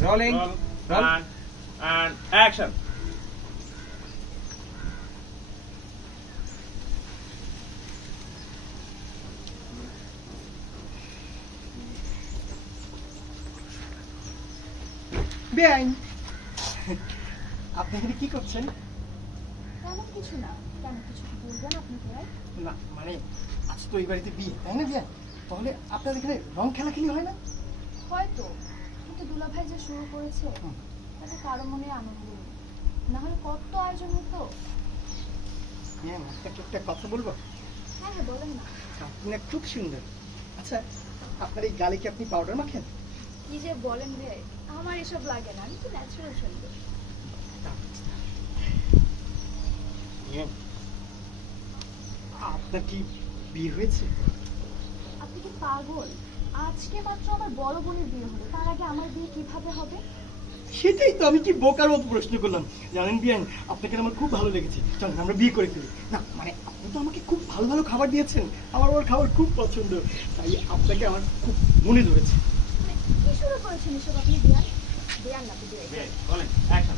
Rolling. Roll. And action. বেআইন, আপনি এখানে কি করছেন? তেমন কিছু না। তেমন কিছু কি বলবেন আপনি ভাই? না মানে আজ তো এই বাড়িতে বিয়ে, তাই না বেআইন? তাহলে আপনার এখানে রং খেলাখেলি হয় না? হয়তো, কিন্তু দুলাভাই যে শুরু করেছে তাতে কারো মনে আনন্দ নেই। না হলে কত আয়োজন হতো। হ্যাঁ, আপনাকে একটা কথা বলবো। হ্যাঁ হ্যাঁ, বলেন না। আপনি না খুব সুন্দর। আচ্ছা, আপনার এই গালে কি আপনি পাউডার মাখেন? কি যে বলেন ভাই, আমার এসব লাগে না, আমি তো ন্যাচারাল সুন্দর। আপনার কি বিয়ে হয়েছে? আপনি কি পাগল? আজকে মাত্র আমার বড় বোনের বিয়ে হলো, তার আগে আমার বিয়ে কিভাবে হবে? সেটাই তো, আমি কি বোকার মতো প্রশ্ন করলাম। জানেন বিয়ান, আপনাকে আমার খুব ভালো লেগেছে, চলুন আমরা বিয়ে করে ফেলি। না মানে আপনি তো আমাকে খুব ভালো ভালো খাবার দিয়েছেন, আমার ওর খাবার খুব পছন্দ, তাই আপনাকে আমার খুব মনে ধরেছে। মানে কি শুরু করেছেন এসব আপনি? বিয়ান বিয়ান না, বিয়ে। Rolling. Action.